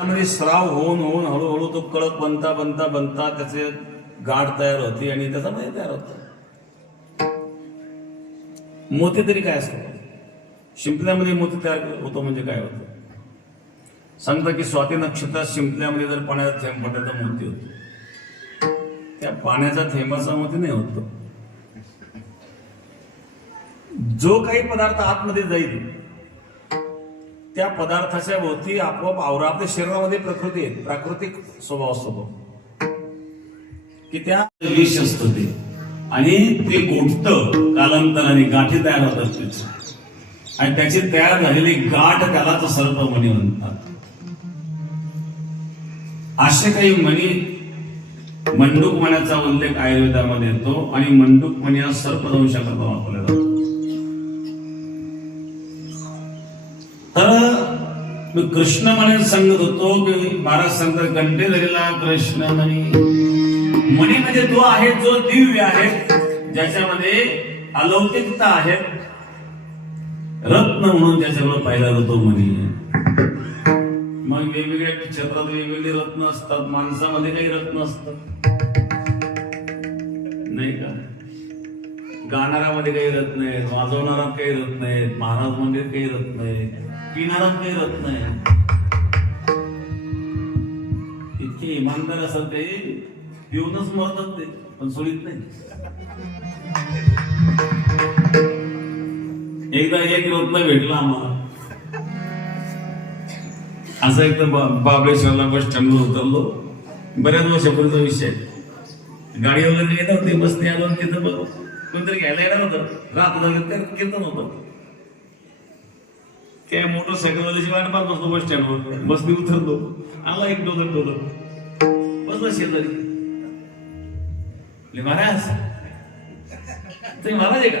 त्यामध्ये स्राव होऊन होऊन हळूहळू तो कळक बनता बनता बनता त्याचे गाठ तयार होते आणि त्याचा मध्ये तयार होतो. मोती तरी काय असतो? शिंपल्यामध्ये मोती तयार होतो म्हणजे काय होतं? सांगता की स्वाती नक्षत्रात शिंपल्यामध्ये जर पाण्याचा थेंब पडला तर मोती होतो. त्या पाण्याचा थेंबाचा मोती नाही होतो जो काही पदार्थ आतमध्ये जाईल त्या पदार्थाच्या भोवती आपोआप आवरा आपल्या शरीरामध्ये प्रकृती आहे. प्राकृतिक स्वभाव असतो की त्या विष असत ते. आणि ते गोठत कालांतराने गाठी तयार होतात त्याचे आणि त्याची तयार झालेली गाठ त्याला तर सर्पमणी म्हणतात. असे काही मणी मंडूक मण्याचा उल्लेख आयुर्वेदामध्ये येतो आणि मंडूक मणी हा सर्पदंशाकरता वापरला जातो. मी कृष्ण म्हणे सांगत होतो की महाराज सांगतात घंटे झालेला कृष्ण म्हणे. मणी म्हणजे तो आहे जो दिव्य आहे ज्याच्यामध्ये अलौकिकता आहे. रत्न म्हणून त्याच्यामुळे पाहिला जातो मणी मग वेगवेगळ्या क्षेत्रात वेगवेगळे रत्न असतात माणसामध्ये काही रत्न असतात. नाही का? गाणाऱ्यामध्ये काही रत्न आहेत वाजवणारा काही रत्न आहेत महाराजमध्ये काही रत्न आहेत. पिणारा काही रत्न आहे. इतके इमानदार असतात ते पिऊनच मरतात ते पण सोडित नाही. एकदा एक रत्न भेटला आम्हाला. असं एकदा बाबळेश्वरला बस स्टँडवर उतरलो. बऱ्याच वर्षापूर्वीचा विषय गाडी वगैरे येत होती बसने आलो तिथं बघ कोणतरी घ्यायला येणार होतं. रात लागलं तर कीर्तन होतं. त्या मोटरसायकलवाल्याची वाट पाहत बसलो बस स्टँडवर बसने उतरलो. आला एक डोलर डोलर बसला शेजारी. महाराज तुम्ही महाराज आहे का?